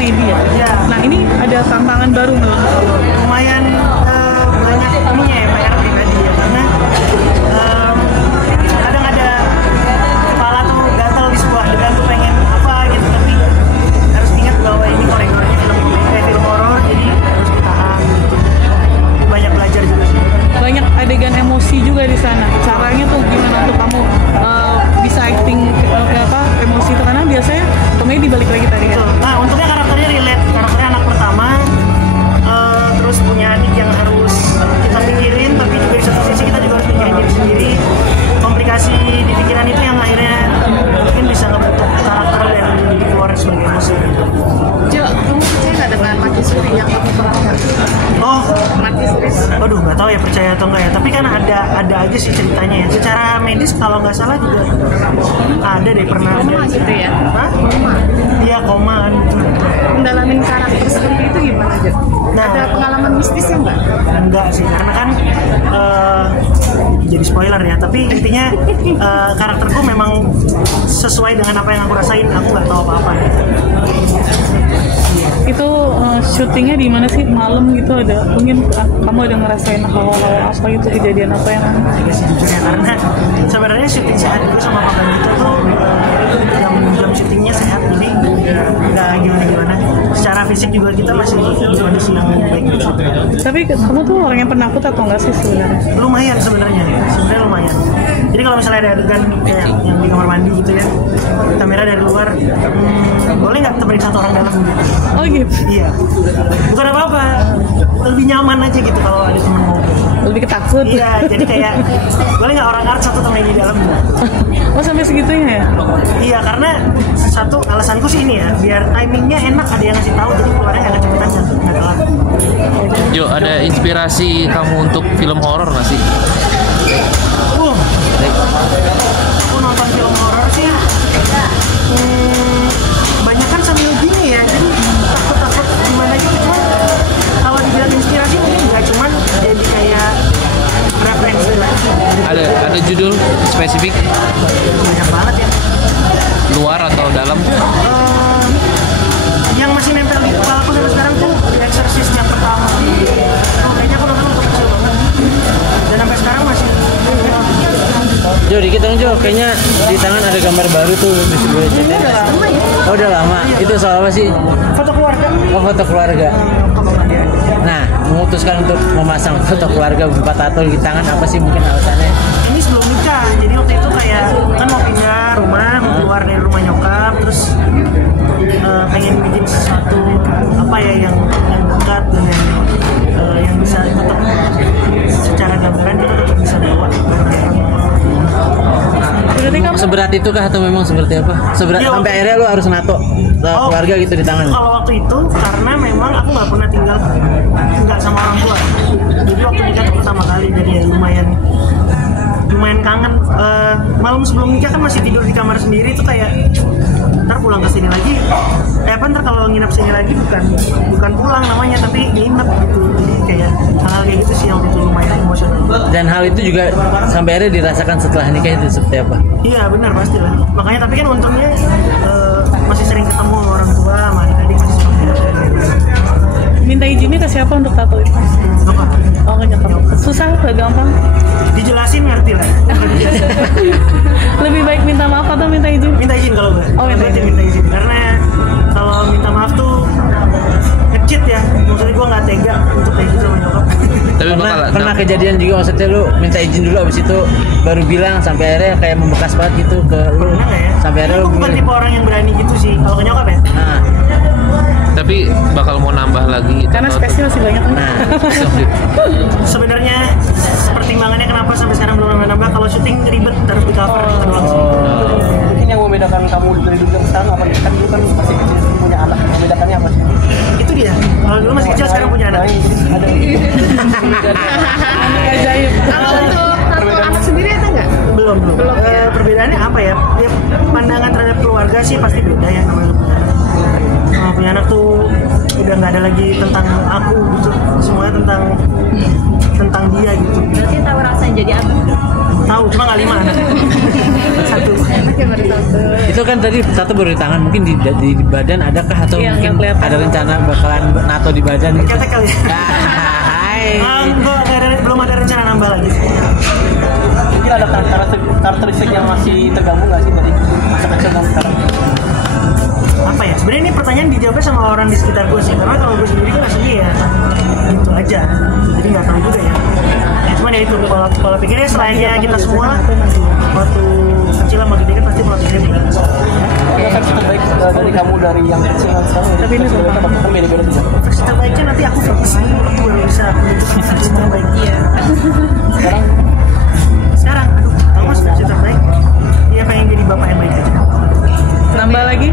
komedi ya. Iya. Nah ini ada tantangan baru menurut lo? Lumayan banyak ininya ya, banyak pribadi ya, karena kadang ada kepala tuh gatel di sebuah adegan tuh pengen apa gitu, tapi harus ingat bahwa ini koridornya film horor, jadi harus ditahan gitu. Banyak belajar juga sih. Banyak adegan emosi juga di sana. Caranya tuh gimana untuk kamu bisa acting emosi itu, karena biasanya komedi balik lagi tadi kan. Nah, untungnya karakternya relate, karakternya anak pertama, terus punya adik yang harus kita pikirin, tapi juga di satu sisi kita juga harus pikirin diri sendiri. Komplikasi di pikiran itu yang akhirnya mungkin bisa ngebentuk karakter dan keluar sebagai emosi. Jo, kamu percaya nggak dengan mati suri yang kamu pernah? Oh, Mati suri. waduh, nggak tahu ya percaya atau enggak ya. Tapi kan ada aja sih ceritanya ya. Secara medis kalau nggak salah juga ada deh, pernah ada. Koma gitu ya? Hah? Koma. Iya, komaan gitu. Mendalamin karakter seperti itu gimana, Jo? Nah, Ada pengalaman mistisnya nggak? enggak sih, karena kan jadi spoiler ya. Tapi intinya karakterku memang sesuai dengan apa yang aku rasain. Aku nggak tahu apa-apa. Itu syutingnya di mana sih? Malam gitu ada? Mungkin kamu ada ngerasain hal-hal apa gitu, kejadian apa yang? Juga sih jujurnya, karena sebenarnya syuting sehat itu sama Pak Bandito tuh jam syutingnya sehat, jadi nggak gimana-gimana. Secara fisik juga kita masih di kondisi yang baik gitu. Tapi kamu tuh orang yang penakut atau enggak sih sebenarnya? Lumayan sebenarnya lumayan. Jadi kalau misalnya ada adegan kayak yang di kamar mandi gitu ya, kamera dari luar, boleh nggak temenin satu orang dalam gitu? Oh gitu. Iya, bukan apa-apa, lebih nyaman aja gitu kalau ada temen ngobrol. Lebih ketakut. Iya, jadi kayak boleh nggak orang art satu temenin di dalam? Oh sampai segitunya ya? Iya, karena satu alasanku sih ini ya, biar timingnya enak, ada yang ngasih tahu, jadi keluarnya nggak kecepatan dan nggak telat. Jo, ada inspirasi kamu untuk film horor nggak sih? Aku nonton film horor sih, kebanyakan sambil gini ya, jadi takut gimana gitu. Cuman kalau dibilang inspirasi mungkin nggak, cuman jadi kayak referensi lagi. Ada judul spesifik? Banyak banget ya. Luar atau dalam? Yang masih nempel di kepala aku sampai sekarang tuh The Exorcist yang pertama. Kayaknya aku nonton untuk kecil banget, dan sampai sekarang masih. Jo, dikit dong Jo, kayaknya di tangan ada gambar baru tuh di sebelah jadi. Oh udah lama. Itu soal apa sih? Foto keluarga. Oh foto keluarga. Nah, memutuskan untuk memasang foto keluarga berupa tato di tangan apa sih mungkin alasannya? Ini sebelum nikah, jadi waktu itu kayak kan mau pindah rumah, mau keluar dari rumah nyokap, terus pengen bikin sesuatu apa ya yang dekat dan yang bisa tetap secara gambaran kita tetap bisa bawa. Berarti kamu Seberat itu kah atau memang seperti apa? Seberat Iya, sampai akhirnya lu harus nato keluarga gitu di tangan. Kalau waktu itu karena memang aku nggak pernah tinggal sama orang tua, jadi waktu nikah itu pertama kali, jadi ya lumayan kangen. Malam sebelum nikah kan masih tidur di kamar sendiri tuh kayak ntar pulang ke sini lagi, ntar kalau nginep sini lagi bukan pulang namanya, tapi nginep gitu. Jadi kayak hal kayak gitu sih yang itu lumayan emosional. Dan hal itu juga sampai akhirnya dirasakan setelah nikah itu seperti apa? Iya benar pastilah. Makanya tapi kan untungnya masih sering ketemu orang tua, sama adik-adik masih seperti itu. minta izinnya ke siapa untuk tato itu? Apa? Oh ke nyokap. Susah, gak gampang. Dijelasin ngerti lah. Lebih baik minta maaf atau minta izin? Minta izin kalau gue. Oh, minta izin. Minta izin. Karena kalau minta maaf tuh ngecit ya. Maksudnya gue nggak tega untuk kayak gitu sama nyokap. Tapi pernah kejadian juga maksudnya lu minta izin dulu abis itu baru bilang sampai akhirnya kayak membekas banget gitu ke lu. Pernah nggak ya? Sampai akhirnya lu bukan tipe orang yang berani gitu sih. Kalau ke nyokap ya. Nah, tapi bakal mau nambah lagi karena space masih banyak kan? nah. Sebenarnya pertimbangannya kenapa sampai sekarang belum nambah, kalau syuting ribet harus di cover gitu doang sih. Mungkin yang membedakan kamu dari dulu yang sekarang apa? Kan dulu kan masih kecil punya anak, membedakannya apa sih? Itu dia. Kalau dulu masih kecil, sekarang punya anak. Ada Anak ajaib. Kalau untuk tato anak sendiri ada nggak? Belum. Perbedaannya apa ya? Ya pandangan terhadap keluarga sih pasti beda ya namanya punya anak. Kalau punya anak tuh udah nggak ada lagi tentang aku gitu, semuanya tentang dia gitu. Berarti tahu rasanya jadi apa? Tahu, cuma nggak 5 anak. Satu. Oke, baru tahu. Itu itu kan tadi tato baru di tangan, mungkin di badan adakah atau Iya, mungkin nggak kelihatan. ada rencana bakalan nato di badan gitu? Ketek kali. Hai. Enggak belum ada rencana nambah lagi. Mungkin ada karakteristik yang masih tergabung nggak sih dari masa kecil dan sekarang? Apa ya? Sebenarnya ini pertanyaan dijawabnya sama orang di sekitar gue sih. Karena kalau gue sendiri kan aslinya ya itu aja. Jadi nggak tahu juga ya. Cuman ya itu pola pikirnya selainnya kita semua waktu kecil sama gede kan pasti pola pikirnya beda. Ada versi terbaik dari kamu dari yang kecil dan sekarang. Tapi ini kan beda-beda juga. Versi terbaiknya nanti aku fokus ini aku baru bisa menentukan versi terbaik. Iya. Sekarang aduh tahu mas versi terbaik dia pengen jadi bapak yang baik aja. Nambah lagi?